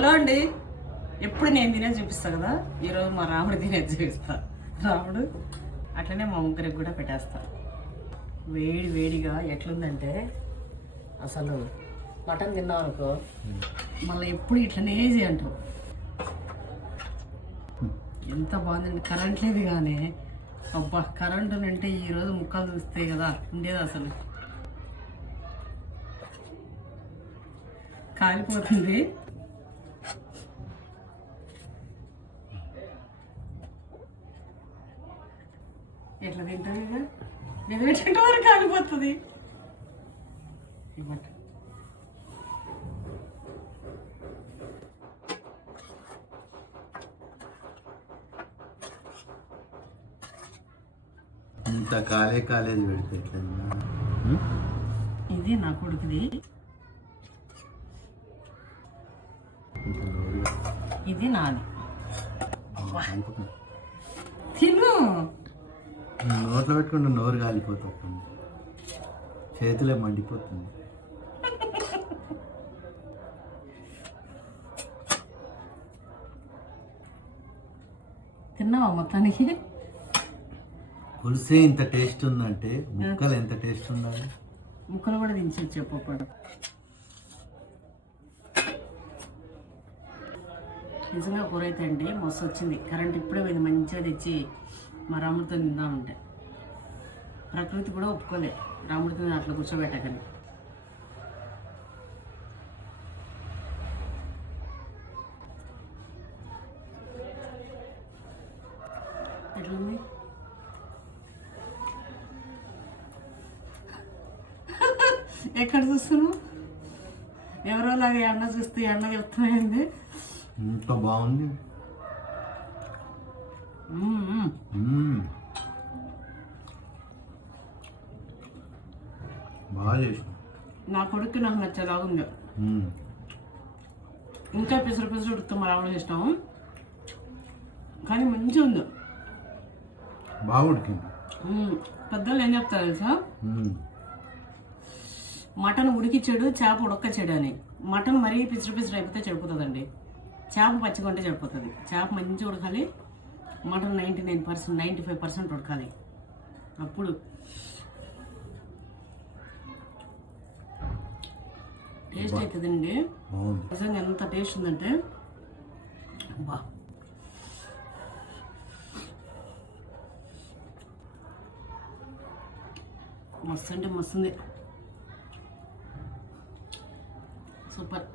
Hello అండి. ఎప్పుడు నేను తినేది చూపిస్తా కదా, ఈరోజు మా రాముడు తినేది చూపిస్తా. రాముడు అట్లనే మా ముగ్గురికి కూడా పెట్టేస్తా. వేడి వేడిగా ఎట్లుందంటే అసలు మటన్ తిన్నాం అనుకో మళ్ళీ ఎప్పుడు ఇట్లనే అంటారు. ఎంత బాగుందండి. కరెంట్ లేదు కానీ అబ్బా, కరెంటు అంటే ఈరోజు ముక్కలు చూస్తే కదా ఉండేది. అసలు కాలిపోతుంది. ఎట్లా తింటావు ఇక నిలబెట్టే వరకు కాలిపోతుంది. ఇవ్వండి. ఇంత కాలేజ్ పెడితే ఇది నా కొడుకుది, ఇది నాది. తిను. నోట్లో పెట్టుకుంటే నోరు కాలిపోతుంది, చేతిలో మండిపోతుంది. తిన్నావా మొత్తానికి? పులుసే ఇంత టేస్ట్ ఉందంటే ముక్కలు ఎంత టేస్ట్ ఉండాలి. ముక్కలు కూడా దించి చెప్పు. నిజంగా కూర అయితే అండి మస్తు వచ్చింది. కరెంట్ ఇప్పుడే పోయింది. మంచిగా తెచ్చి మా రాముడితో తిందామంటే ప్రకృతి కూడా ఒప్పుకోలే రాముడితో అట్లా కూర్చోబెట్టకని. ఎట్లుంది? ఎక్కడ చూస్తున్నావు? ఎవరోలాగా ఎండ చూస్తే ఎండ చెప్తున్నాయింది. ఇంత బాగుంది. బాగా చేసిన. నా కొడుకు నాకు నచ్చేలాగా ఉంది. ఇంకా పిసరు పిసరు ఉడుకుతాం రావడం ఇష్టం, కానీ మంచిగా ఉంది. బాగా ఉడికింది. పెద్దలు ఏం చెప్తారు తెలుసా, మటన్ ఉడికిచ్చాడు చేప ఉడకచ్చాడు అని. మటన్ మరీ పిసరు పిసరు అయిపోతే చెడిపోతుందండి. చేప పచ్చిగా ఉంటే చెడిపోతుంది. చేప మంచిగా ఉడకాలి. మటన్ 99%, 95% ఉడకాలి. అప్పుడు టేస్ట్ అవుతుందండి. నిజంగా ఎంత టేస్ట్ ఉందంటే బా, మస్తు అంటే మస్తుంది. సూపర్.